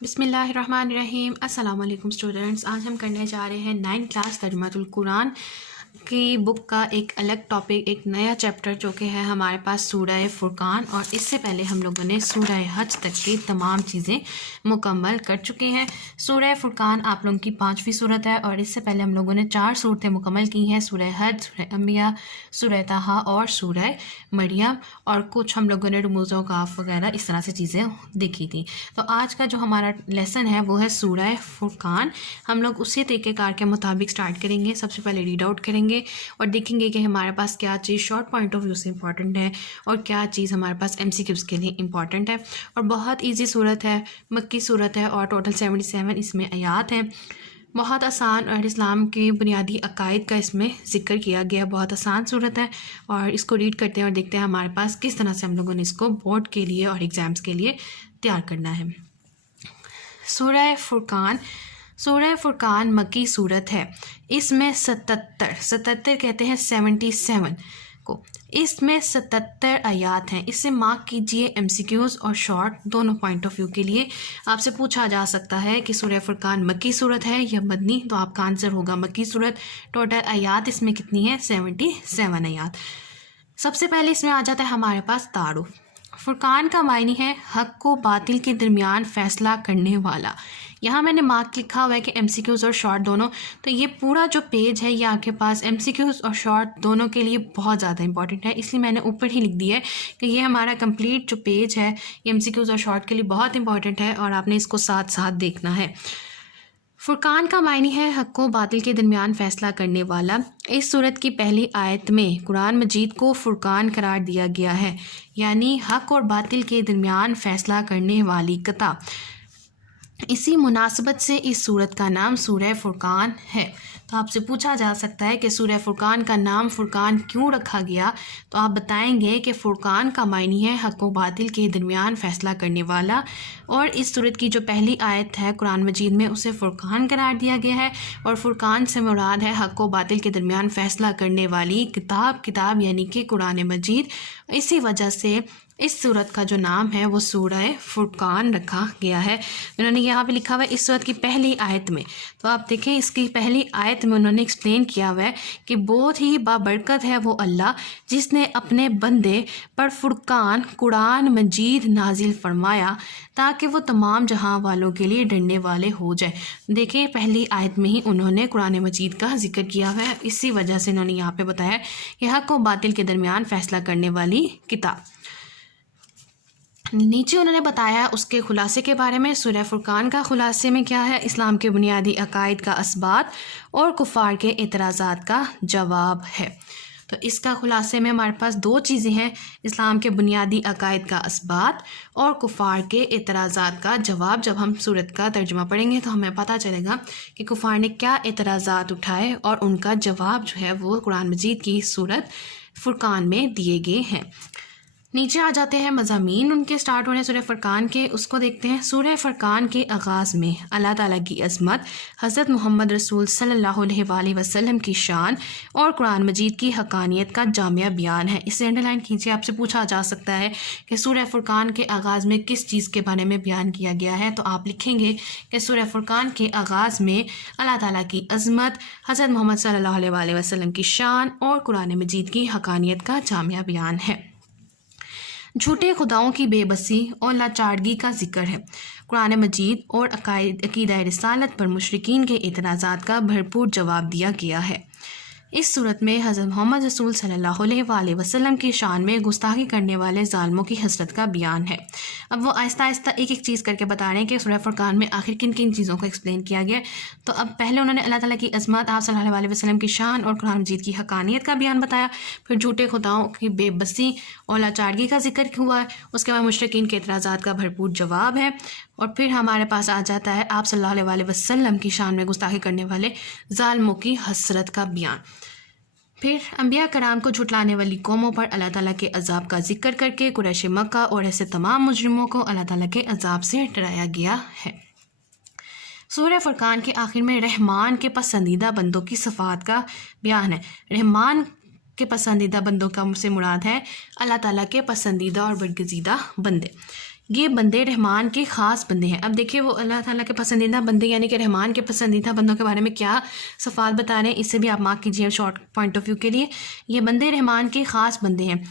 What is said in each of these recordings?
بسم اللہ الرحمن الرحیم۔ السلام علیکم اسٹوڈنٹس، آج ہم کرنے جا رہے ہیں 9th کلاس ترجمۃ القرآن کی بک کا ایک الگ ٹاپک، ایک نیا چیپٹر جو کہ ہے ہمارے پاس سورہ فرقان، اور اس سے پہلے ہم لوگوں نے سورہ حج تک کی تمام چیزیں مکمل کر چکے ہیں۔ سورہ فرقان آپ لوگوں کی 5ویں صورت ہے، اور اس سے پہلے ہم لوگوں نے 4 صورتیں مکمل کی ہیں: سورہ حج، سورہ انبیاء، سورہ طٰہٰ اور سورہ مریم، اور کچھ ہم لوگوں نے رموز و کاف وغیرہ اس طرح سے چیزیں دیکھی تھیں۔ تو آج کا جو ہمارا لیسن ہے وہ ہے سورہ فرقان۔ ہم لوگ اسی طریقہ کار کے مطابق سٹارٹ کریں گے۔ سب سے پہلے ریڈ آؤٹ کریں گے اور دیکھیں گے کہ ہمارے پاس کیا چیز شارٹ پوائنٹ آف ویو سے امپورٹنٹ ہے اور کیا چیز ہمارے پاس MCQs کے لیے امپورٹنٹ ہے۔ اور بہت ایزی صورت ہے، مکی صورت ہے، اور ٹوٹل 77 اس میں آیات ہیں۔ بہت آسان، اور اسلام کے بنیادی عقائد کا اس میں ذکر کیا گیا۔ بہت آسان صورت ہے، اور اس کو ریڈ کرتے ہیں اور دیکھتے ہیں ہمارے پاس کس طرح سے ہم لوگوں نے اس کو بورڈ کے لیے اور ایگزامس کے لیے تیار کرنا ہے۔ سورہ فرقان، سورہ فرقان مکی صورت ہے۔ اس میں 77 کہتے ہیں 77 کو، اس میں 77 آیات ہیں۔ اس سے مارک کیجئے MCQs اور شارٹ دونوں پوائنٹ آف ویو کے لیے۔ آپ سے پوچھا جا سکتا ہے کہ سورہ فرقان مکی صورت ہے یا مدنی، تو آپ کا آنسر ہوگا مکی صورت۔ ٹوٹل آیات اس میں کتنی ہیں؟ 77 آیات۔ سب سے پہلے اس میں آ جاتا ہے ہمارے پاس تعارف۔ فرقان کا معنی ہے حق و باطل کے درمیان فیصلہ کرنے والا۔ یہاں میں نے مارک لکھا ہوا ہے کہ MCQs اور شارٹ دونوں، تو یہ پورا جو پیج ہے یہ آپ کے پاس MCQs اور شارٹ دونوں کے لیے بہت زیادہ امپورٹنٹ ہے، اس لیے میں نے اوپر ہی لکھ دیا ہے کہ یہ ہمارا کمپلیٹ جو پیج ہے یہ MCQs اور شارٹ کے لیے بہت امپورٹنٹ ہے، اور آپ نے اس کو ساتھ ساتھ دیکھنا ہے۔ فرقان کا معنی ہے حق و باطل کے درمیان فیصلہ کرنے والا۔ اس صورت کی پہلی آیت میں قرآن مجید کو فرقان قرار دیا گیا ہے، یعنی حق اور باطل کے درمیان فیصلہ کرنے والی کتاب۔ اسی مناسبت سے اس صورت کا نام سورہ فرقان ہے۔ تو آپ سے پوچھا جا سکتا ہے کہ سورہ فرقان کا نام فرقان کیوں رکھا گیا، تو آپ بتائیں گے کہ فرقان کا معنی ہے حق و باطل کے درمیان فیصلہ کرنے والا، اور اس صورت کی جو پہلی آیت ہے قرآن مجید میں اسے فرقان قرار دیا گیا ہے، اور فرقان سے مراد ہے حق و باطل کے درمیان فیصلہ کرنے والی کتاب یعنی کہ قرآن مجید۔ اسی وجہ سے اس صورت کا جو نام ہے وہ سورہ فرقان رکھا گیا ہے۔ انہوں نے یہاں پہ لکھا ہوا ہے اس صورت کی پہلی آیت میں، تو آپ دیکھیں اس کی پہلی آیت میں انہوں نے ایکسپلین کیا ہوا ہے کہ بہت ہی بابرکت ہے وہ اللہ جس نے اپنے بندے پر فرقان قرآن مجید نازل فرمایا تاکہ وہ تمام جہاں والوں کے لیے ڈرنے والے ہو جائے۔ دیکھیں پہلی آیت میں ہی انہوں نے قرآن مجید کا ذکر کیا ہوا ہے، اسی وجہ سے انہوں نے یہاں پہ بتایا کہ حق و باطل کے درمیان فیصلہ کرنے والی کتاب۔ نیچے انہوں نے بتایا اس کے خلاصے کے بارے میں۔ سورہ فرقان کا خلاصے میں کیا ہے؟ اسلام کے بنیادی عقائد کا اثبات اور کفار کے اعتراضات کا جواب ہے۔ تو اس کا خلاصے میں ہمارے پاس 2 چیزیں ہیں: اسلام کے بنیادی عقائد کا اثبات اور کفار کے اعتراضات کا جواب۔ جب ہم سورت کا ترجمہ پڑھیں گے تو ہمیں پتہ چلے گا کہ کفار نے کیا اعتراضات اٹھائے، اور ان کا جواب جو ہے وہ قرآن مجید کی سورت فرقان میں دیے گئے ہیں۔ نیچے آ جاتے ہیں مضامین ان کے سٹارٹ ہونے سورہ فرقان کے، اس کو دیکھتے ہیں۔ سورہ فرقان کے آغاز میں اللہ تعالیٰ کی عظمت، حضرت محمد رسول صلی اللہ علیہ وآلہ وسلم کی شان اور قرآن مجید کی حقانیت کا جامع بیان ہے۔ اسے انڈرلائن کیجیے۔ آپ سے پوچھا جا سکتا ہے کہ سورہ فرقان کے آغاز میں کس چیز کے بارے میں بیان کیا گیا ہے، تو آپ لکھیں گے کہ سورہ فرقان کے آغاز میں اللہ تعالیٰ کی عظمت، حضرت محمد صلی اللہ علیہ وآلہ وسلم کی شان اور قرآن مجید کی حقانیت کا جامع بیان ہے۔ جھوٹے خداؤں کی بے بسی اور لاچارگی کا ذکر ہے۔ قرآن مجید اور عقیدہ رسالت پر مشرکین کے اعتراضات کا بھرپور جواب دیا گیا ہے۔ اس صورت میں حضرت محمد رسول صلی اللہ علیہ وآلہ وسلم کی شان میں گستاخی کرنے والے ظالموں کی حسرت کا بیان ہے۔ اب وہ آہستہ آہستہ ایک ایک چیز کر کے بتا رہے ہیں کہ سورہ فرقان میں آخر کن کن چیزوں کو ایکسپلین کیا گیا ہے۔ تو اب پہلے انہوں نے اللہ تعالیٰ کی عظمت، آپ صلی اللہ علیہ وسلم کی شان اور قرآن مجید کی حقانیت کا بیان بتایا، پھر جھوٹے خداؤں کی بے بسی اور لاچارگی کا ذکر ہوا ہے، اس کے بعد مشرکین کے اعتراضات کا بھرپور جواب ہے، اور پھر ہمارے پاس آ جاتا ہے آپ صلی اللہ علیہ وسلم کی شان میں گستاخی کرنے والے ظالموں کی حسرت کا بیان۔ پھر انبیاء کرام کو جھٹلانے والی قوموں پر اللہ تعالیٰ کے عذاب کا ذکر کر کے قریش مکہ اور ایسے تمام مجرموں کو اللہ تعالیٰ کے عذاب سے ڈرایا گیا ہے۔ سورہ فرقان کے آخر میں رحمان کے پسندیدہ بندوں کی صفات کا بیان ہے۔ رحمان کے پسندیدہ بندوں کا سے مراد ہے اللہ تعالیٰ کے پسندیدہ اور برگزیدہ بندے۔ یہ بندے رحمان کے خاص بندے ہیں. اب دیکھیے وہ اللہ تعالیٰ کے پسندیدہ بندے یعنی کہ رحمان کے پسندیدہ بندوں کے بارے میں کیا صفات بتا رہے ہیں, اس سے بھی آپ مارک کیجیے شارٹ پوائنٹ آف ویو کے لیے. یہ بندے رحمان کے خاص بندے ہیں.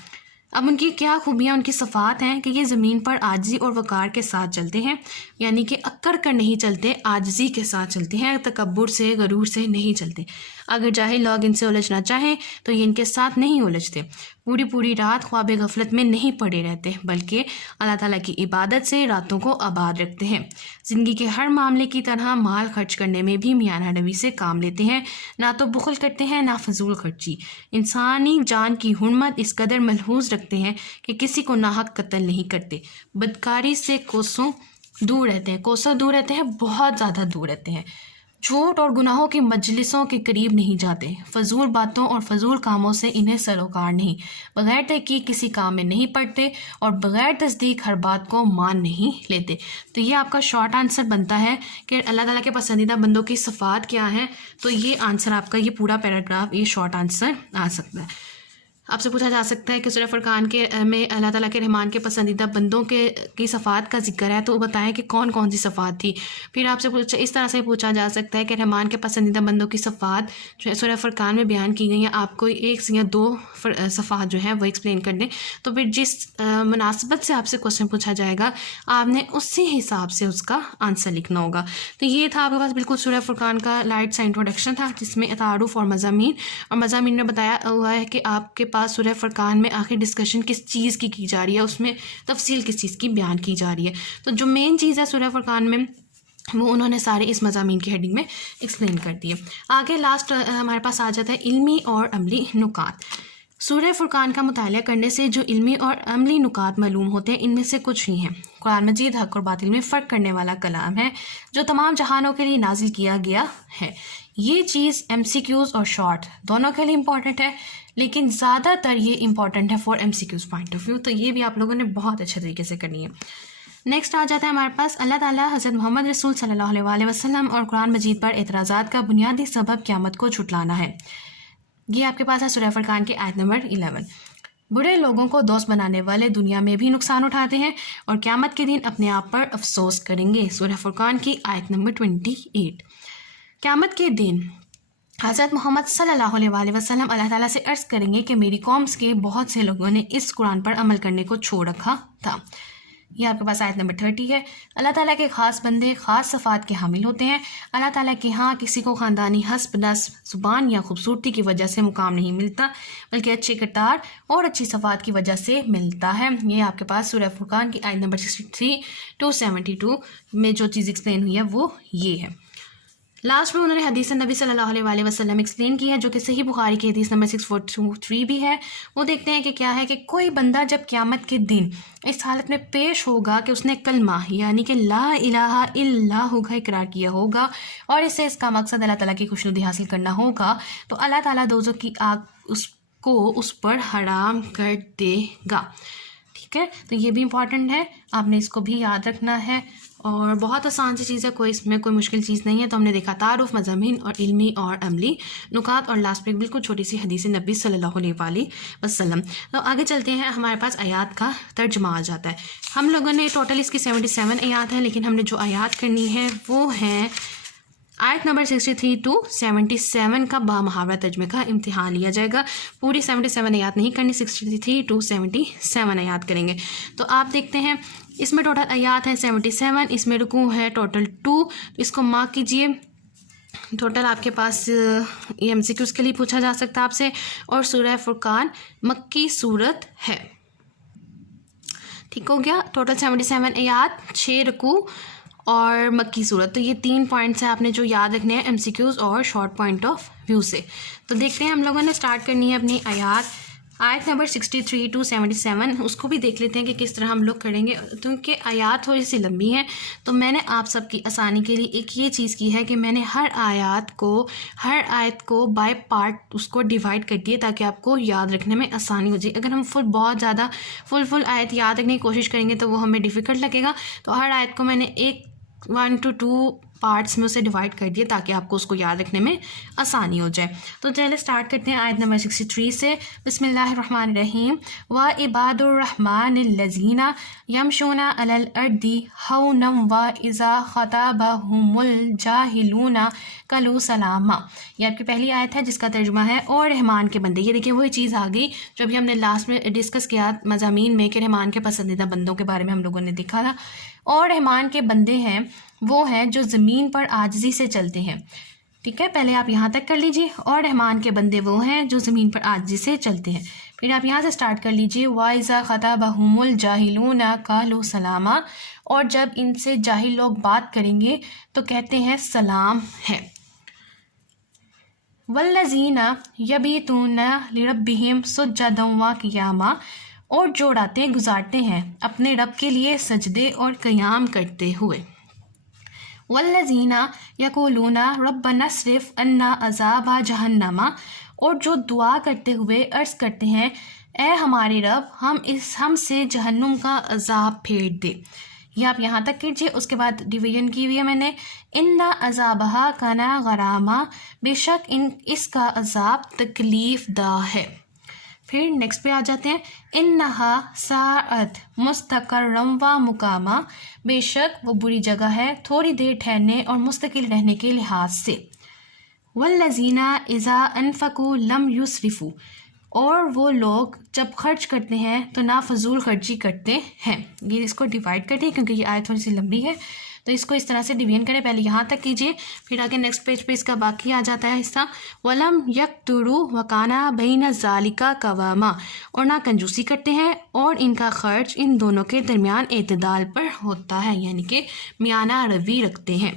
اب ان کی کیا خوبیاں, ان کی صفات ہیں کہ یہ زمین پر عاجزی اور وقار کے ساتھ چلتے ہیں, یعنی کہ اکڑ کر نہیں چلتے, عاجزی کے ساتھ چلتے ہیں, تکبر سے غرور سے نہیں چلتے. اگر جاہل لوگ ان سے الجھنا چاہیں تو یہ ان کے ساتھ نہیں الجھتے. پوری رات خواب غفلت میں نہیں پڑے رہتے بلکہ اللہ تعالیٰ کی عبادت سے راتوں کو آباد رکھتے ہیں. زندگی کے ہر معاملے کی طرح مال خرچ کرنے میں بھی میانہ روی سے کام لیتے ہیں, نہ تو بخل کرتے ہیں نہ فضول خرچی. انسانی جان کی حرمت اس قدر ملحوظ رکھتے ہیں کہ کسی کو ناحق قتل نہیں کرتے. بدکاری سے کوسوں دور رہتے ہیں, بہت زیادہ دور رہتے ہیں. جھوٹ اور گناہوں کی مجلسوں کے قریب نہیں جاتے. فضول باتوں اور فضول کاموں سے انہیں سروکار نہیں. بغیر تحقیق کسی کام میں نہیں پڑتے اور بغیر تصدیق ہر بات کو مان نہیں لیتے. تو یہ آپ کا شارٹ آنسر بنتا ہے کہ اللہ تعالیٰ کے پسندیدہ بندوں کی صفات کیا ہیں. تو یہ آنسر آپ کا, یہ پورا پیراگراف, یہ شارٹ آنسر آ سکتا ہے. آپ سے پوچھا جا سکتا ہے کہ سورہ فرقان کے میں اللہ تعالیٰ کے رحمان کے پسندیدہ بندوں کی صفات کا ذکر ہے, تو بتائیں کہ کون کون سی صفات تھی. پھر آپ سے اس طرح سے پوچھا جا سکتا ہے کہ رحمان کے پسندیدہ بندوں کی صفات جو ہے سورہ فرقان میں بیان کی گئی ہیں, آپ کو ایک یا دو صفات جو ہیں وہ ایکسپلین کر دیں. تو پھر جس مناسبت سے آپ سے کوشچن پوچھا جائے گا آپ نے اسی حساب سے اس کا آنسر لکھنا ہوگا. تو یہ تھا آپ کے پاس بالکل سورہ فرقان کا لائٹ سا انٹروڈکشن تھا, جس میں تعارف اور مضامین میں بتایا ہوا ہے کہ آپ کے پاس سورہ فرقان میں آخر ڈسکشن کس چیز کی جا رہی ہے, اس میں تفصیل کس چیز کی بیان کی جا رہی ہے. تو جو مین چیز ہے سورہ فرقان میں وہ انہوں نے سارے اس مضامین کی ہیڈنگ میں ایکسپلین کر دی ہے. آگے لاسٹ ہمارے پاس آ جاتا ہے علمی اور عملی نکات. سورہ فرقان کا مطالعہ کرنے سے جو علمی اور عملی نکات معلوم ہوتے ہیں ان میں سے کچھ ہی ہیں. قرآن مجید حق اور باطل میں فرق کرنے والا کلام ہے جو تمام جہانوں کے لیے نازل کیا گیا ہے. یہ چیز MCQs اور شارٹ دونوں کے لیے امپورٹنٹ ہے, لیکن زیادہ تر یہ امپورٹنٹ ہے for MCQs point of view. تو یہ بھی آپ لوگوں نے بہت اچھے طریقے سے کرنی ہے. نیکسٹ آ جاتا ہے ہمارے پاس اللہ تعالیٰ حضرت محمد رسول صلی اللہ علیہ وسلم اور قرآن مجید پر اعتراضات کا بنیادی سبب قیامت کو جھٹلانا ہے. یہ آپ کے پاس ہے سورہ فرقان کی آیت نمبر 11. برے لوگوں کو دوست بنانے والے دنیا میں بھی نقصان اٹھاتے ہیں اور قیامت کے دن اپنے آپ پر افسوس کریں گے. سورہ فرقان کی آیت نمبر 28. قیامت کے دن حضرت محمد صلی اللہ علیہ وسلم اللہ تعالیٰ سے عرض کریں گے کہ میری قوم کے بہت سے لوگوں نے اس قرآن پر عمل کرنے کو چھوڑ رکھا تھا. یہ آپ کے پاس آیت نمبر 30 ہے. اللہ تعالیٰ کے خاص بندے خاص صفات کے حامل ہوتے ہیں. اللہ تعالیٰ کے ہاں کسی کو خاندانی حسب نسب زبان یا خوبصورتی کی وجہ سے مقام نہیں ملتا, بلکہ اچھے کردار اور اچھی صفات کی وجہ سے ملتا ہے. یہ آپ کے پاس سورہ فرقان کی آیت نمبر 63 to 72 میں جو چیز ایکسپلین ہوئی ہے وہ یہ ہے. لاسٹ میں انہوں نے حدیث نبی صلی اللہ علیہ وسلم ایکسپلین کی ہے جو کہ صحیح بخاری کی حدیث نمبر 643 بھی ہے. وہ دیکھتے ہیں کہ کیا ہے کہ کوئی بندہ جب قیامت کے دن اس حالت میں پیش ہوگا کہ اس نے کلمہ یعنی کہ لا الہ الا اللہ کا اقرار کیا ہوگا اور اس سے اس کا مقصد اللہ تعالیٰ کی خوشنودی حاصل کرنا ہوگا, تو اللہ تعالیٰ دوزخ کی آگ اس پر حرام کر دے گا. ٹھیک ہے, تو یہ بھی امپورٹنٹ ہے, آپ نے اس کو بھی یاد رکھنا ہے. اور بہت آسان سی چیز ہے, اس میں کوئی مشکل چیز نہیں ہے. تو ہم نے دیکھا تعارف, مضامین اور علمی اور عملی نکات, اور لاسٹ پہ بالکل چھوٹی سی حدیث نبی صلی اللہ علیہ وسلم. تو آگے چلتے ہیں, ہمارے پاس آیات کا ترجمہ آ جاتا ہے. ہم لوگوں نے ٹوٹل اس کی 77 آیات ہیں, لیکن ہم نے جو آیات کرنی ہے وہ ہیں آیت نمبر 63 to 77 کا بامحاورہ ترجمے کا امتحان لیا جائے گا. پوری 77 آیات نہیں کرنی, 63 to 77 آیات کریں گے. تو آپ دیکھتے ہیں اس میں ٹوٹل آیات ہیں 77, اس میں رکوع ہے ٹوٹل 2. اس کو مارک کیجئے. ٹوٹل آپ کے پاس یہ MCQs کے لیے پوچھا جا سکتا ہے آپ سے. اور سورہ فرقان مکی صورت ہے. ٹھیک ہو گیا, ٹوٹل 77 آیات, 6 رکوع اور مکی صورت. تو یہ 3 پوائنٹس ہیں آپ نے جو یاد رکھنے ہیں MCQs اور شارٹ پوائنٹ آف ویو سے. تو دیکھتے ہیں, ہم لوگوں نے سٹارٹ کرنی ہے اپنی آیت نمبر 63 to 77. اس کو بھی دیکھ لیتے ہیں کہ کس طرح ہم لوگ کریں گے, کیونکہ آیات تھوڑی سی لمبی ہیں. تو میں نے آپ سب کی آسانی کے لیے ایک یہ چیز کی ہے کہ میں نے ہر آیت کو بائی پارٹ اس کو ڈیوائڈ کر دیے تاکہ آپ کو یاد رکھنے میں آسانی ہو جائے. اگر ہم بہت زیادہ فل آیت یاد رکھنے کی کوشش کریں گے تو وہ ہمیں ڈیفیکلٹ لگے گا. تو ہر آیت کو میں نے 1 to 2 پارٹس میں اسے ڈیوائڈ کر دیے تاکہ آپ کو اس کو یاد رکھنے میں آسانی ہو جائے. تو چلے اسٹارٹ کرتے ہیں آیت نمبر 63 سے. بسم اللہ الرحمن الرحیم. وعباد الرحمن الذین یمشون علی الارض ہونا واذا خاطبهم الجاہلون قالوا سلاما. یہ آپ کی پہلی آیت ہے جس کا ترجمہ ہے اور رحمان کے بندے. یہ دیکھیں وہی چیز آ گئی جو ابھی ہم نے لاسٹ میں ڈسکس کیا مضامین میں کہ رحمان کے پسندیدہ بندوں کے بارے میں ہم لوگوں نے دیکھا تھا. اور رحمان کے بندے ہیں وہ ہیں جو زمین پر عاجزی سے چلتے ہیں. ٹھیک ہے, پہلے آپ یہاں تک کر لیجئے. اور رحمان کے بندے وہ ہیں جو زمین پر عاجزی سے چلتے ہیں. پھر آپ یہاں سے سٹارٹ کر لیجئے. وَإِذَا خَطَبَهُمُ الْجَاهِلُونَ قَالُوا سَلَامًا. اور جب ان سے جاہل لوگ بات کریں گے تو کہتے ہیں سلام ہے. وَالَّذِينَ يَبِيتُونَ لِرَبِّهِمْ سُجَّدًا وَقِيَامًا. اور جو راتیں گزارتے ہیں اپنے رب کے لیے سجدے اور قیام کرتے ہوئے. والذین یقولون ربنا اصرف عنا عذاب جہنم. اور جو دعا کرتے ہوئے عرض کرتے ہیں اے ہمارے رب ہم سے جہنم کا عذاب پھیر دے. یہ آپ یہاں تک کیجیے. اس کے بعد ڈویژن کی ہوئی ہے میں نے. ان عذابہا کان غراما. بے شک اس کا عذاب تکلیف دہ ہے. پھر نیکسٹ پہ آ جاتے ہیں. انہا ساعت مستقرا و مقاما. بے شک وہ بری جگہ ہے تھوڑی دیر ٹھہرنے اور مستقل رہنے کے لحاظ سے. والذین اذا انفقوا لم یسرفوا. اور وہ لوگ جب خرچ کرتے ہیں تو نہ فضول خرچی کرتے ہیں. یہ اس کو ڈیوائڈ کرتے ہیں کیونکہ یہ آیت تھوڑی سی لمبی ہے تو اس کو اس طرح سے ڈویژن کریں. پہلے یہاں تک کیجیے پھر آگے نیکسٹ پیج پہ اس کا باقی آ جاتا ہے حصہ. وَلَمْ يَقْتُرُوا وَكَانَ بَيْنَ ذَلِكَ قَوَامًا. اور نہ کنجوسی کرتے ہیں اور ان کا خرچ ان دونوں کے درمیان اعتدال پر ہوتا ہے, یعنی کہ میانہ روی رکھتے ہیں.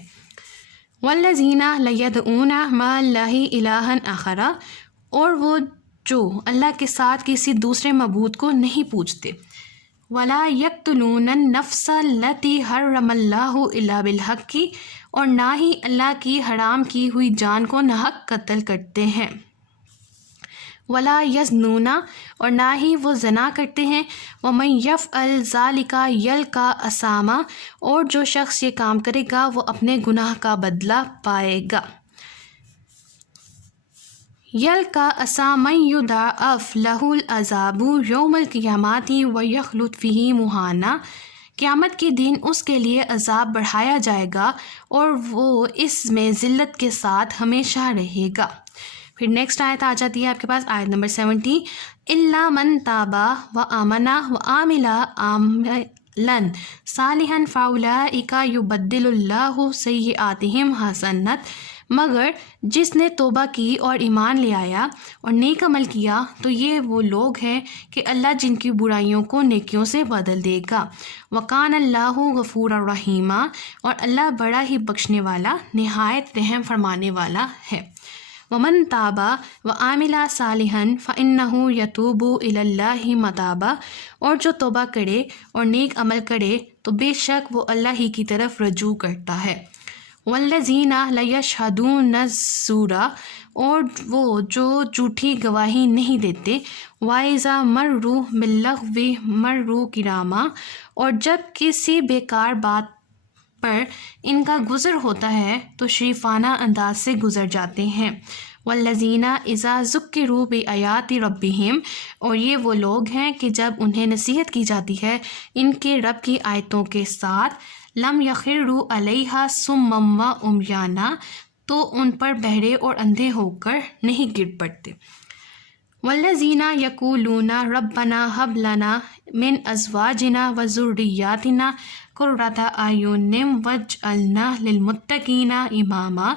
وَالَّذِينَ لَيَدْعُونَ مَعَ اللَّهِ إِلَٰهًا آخَرَ. اور وہ جو اللہ کے ساتھ کسی دوسرے معبود کو نہیں پوجتے. وَلَا يَقْتُلُونَ النَّفْسَ الَّتِي حَرَّمَ اللَّهُ إِلَّا بِالْحَقِّ. اور نہ ہی اللہ کی حرام کی ہوئی جان کو ناحق قتل کرتے ہیں. وَلَا يَزْنُونَ. اور نہ ہی وہ زنا کرتے ہیں. وَمَن يَفْعَلْ ذَلِكَ يَلْقَ أَثَامًا. اور جو شخص یہ کام کرے گا وہ اپنے گناہ کا بدلہ پائے گا. یلقا أَثَامًا یضاعف لہ العذاب یوم القیامۃ ویخلد فیہ مہانا. قیامت کے دن اس کے لیے عذاب بڑھایا جائے گا اور وہ اس میں ذلت کے ساتھ ہمیشہ رہے گا. پھر نیکسٹ آیت آ جاتی ہے آپ کے پاس آیت نمبر 70. الا من تاب وآمن وعمل عملا صالحا فاولئک یبدل اللہ سیئاتہم حسنات. مگر جس نے توبہ کی اور ایمان لے آیا اور نیک عمل کیا تو یہ وہ لوگ ہیں کہ اللہ جن کی برائیوں کو نیکیوں سے بدل دے گا. وَقَانَ اللَّهُ غَفُورًا رَحِيمًا. اور اللہ بڑا ہی بخشنے والا نہایت رحم فرمانے والا ہے. وَمَن تَابَ وَعَمِلَ صَالِحًا فَإِنَّهُ يَتُوبُ إِلَى اللَّهِ مَتَابًا. اور جو توبہ کرے اور نیک عمل کرے تو بے شک وہ اللہ ہی کی طرف رجوع کرتا ہے. والذین لیشہدون الزور. اور وہ جو جھوٹی گواہی نہیں دیتے. وَإِذَا مَرُّوا بِاللَّغْوِ مَرُّوا کِرَامًا. اور جب کسی بیکار بات پر ان کا گزر ہوتا ہے تو شریفانہ انداز سے گزر جاتے ہیں. والذین اذا ذکروا بآیات ربہم. اور یہ وہ لوگ ہیں کہ جب انہیں نصیحت کی جاتی ہے ان کے رب کی آیتوں کے ساتھ لم یخروا علیہا صما وعمیانا. تو ان پر بہرے اور اندھے ہو کر نہیں گر پڑتے. والذین یقولون ربنا هب لنا من ازواجنا وذریاتنا قرۃ اعین واجعلنا للمتقین اماما.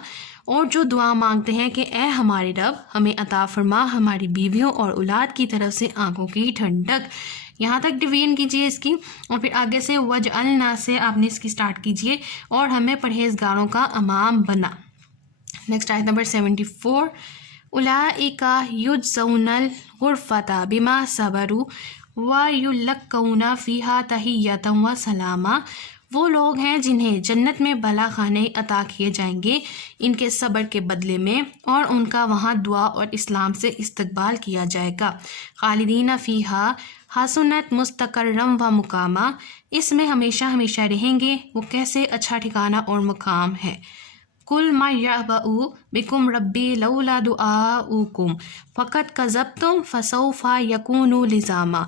اور جو دعا مانگتے ہیں کہ اے ہمارے رب ہمیں عطا فرما ہماری بیویوں اور اولاد کی طرف سے آنکھوں کی ٹھنڈک. یہاں تک ڈویژن کیجیے اس کی اور پھر آگے سے وجعلنا سے آپ نے اس کی سٹارٹ کیجیے اور ہمیں پرہیزگاروں کا امام بنا. نیکسٹ آیت نمبر 74. اولئک یجزون الغرفۃ بما صبروا ویلقون فیہا تحیۃ وسلاما. وہ لوگ ہیں جنہیں جنت میں بالا خانے عطا کیے جائیں گے ان کے صبر کے بدلے میں اور ان کا وہاں دعا اور اسلام سے استقبال کیا جائے گا. خالدین فیہا حسنت مستقرم و مقامہ، اس میں ہمیشہ ہمیشہ رہیں گے، وہ کیسے اچھا ٹھکانہ اور مقام ہے۔ قل ما یعبأ بکم ربی لولا دعاؤکم فقد کذبتم فسوف یکون لزاما۔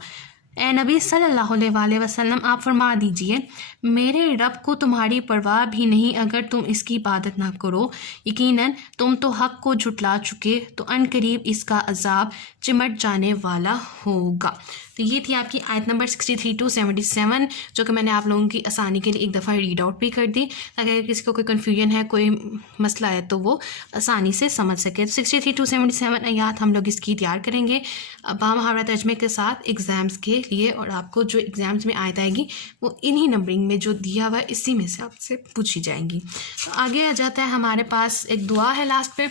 اے نبی صلی اللہ علیہ وآلہ وسلم، آپ فرما دیجئے میرے رب کو تمہاری پرواہ بھی نہیں اگر تم اس کی عبادت نہ کرو، یقیناً تم تو حق کو جھٹلا چکے، تو ان قریب اس کا عذاب چمٹ جانے والا ہوگا۔ تو یہ تھی آپ کی آیت نمبر 63 to 77، جو کہ میں نے آپ لوگوں کی آسانی کے لیے ایک دفعہ ریڈ آؤٹ بھی کر دی، تاکہ اگر کسی کو کوئی کنفیوژن ہے، کوئی مسئلہ ہے تو وہ آسانی سے سمجھ سکے۔ 63 to 77 آیات ہم لوگ اس کی تیار کریں گے با محاورہ ترجمے کے ساتھ ایگزامس کے لیے، اور آپ کو جو ایگزامس میں آیت آئے گی وہ انہی نمبرنگ میں جو دیا ہوا ہے اسی میں سے آپ سے پوچھی جائیں گی۔ تو آگے آ جاتا ہے ہمارے پاس ایک دعا ہے لاسٹ پہ،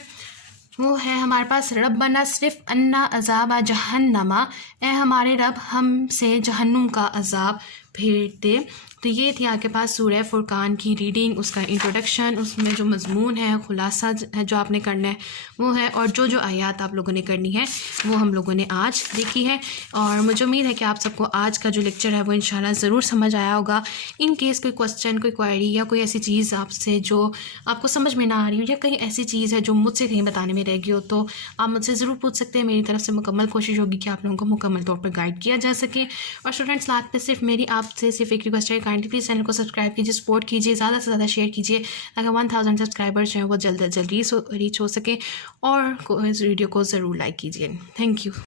وہ ہے ہمارے پاس ربنا صرف انا عذاب جہنم، اے ہمارے رب ہم سے جہنم کا عذاب پھیر دے۔ تو یہ تھی آپ کے پاس سورہ فرقان کی ریڈنگ، اس کا انٹروڈکشن، اس میں جو مضمون ہے، خلاصہ ہے جو آپ نے کرنا ہے وہ ہے، اور جو آیات آپ لوگوں نے کرنی ہے وہ ہم لوگوں نے آج دیکھی ہے۔ اور مجھے امید ہے کہ آپ سب کو آج کا جو لیکچر ہے وہ انشاءاللہ ضرور سمجھ آیا ہوگا۔ ان کیس کوئی کوسچن، کوئی کوائری یا کوئی ایسی چیز آپ سے جو آپ کو سمجھ میں نہ آ رہی ہو، یا کہیں ایسی چیز ہے جو مجھ سے کہیں بتانے میں رہ گئی ہو، تو آپ مجھ سے ضرور پوچھ سکتے ہیں۔ میری طرف سے مکمل کوشش ہوگی کہ آپ لوگوں کو مکمل طور پر گائیڈ کیا جا سکے۔ اور اسٹوڈنٹس لاسٹ پہ صرف میری آپ سے صرف ایک ریکویسٹ ہے، کائنڈلی پلیز چینل کو سبسکرائب کیجیے، سپورٹ کیجیے، زیادہ سے زیادہ شیئر کیجیے، تاکہ 1000 سبسکرائبرز جو ہیں وہ جلد از جلد ریچ ہو سکے، اور اس ویڈیو کو ضرور لائک کیجیے۔ Thank you.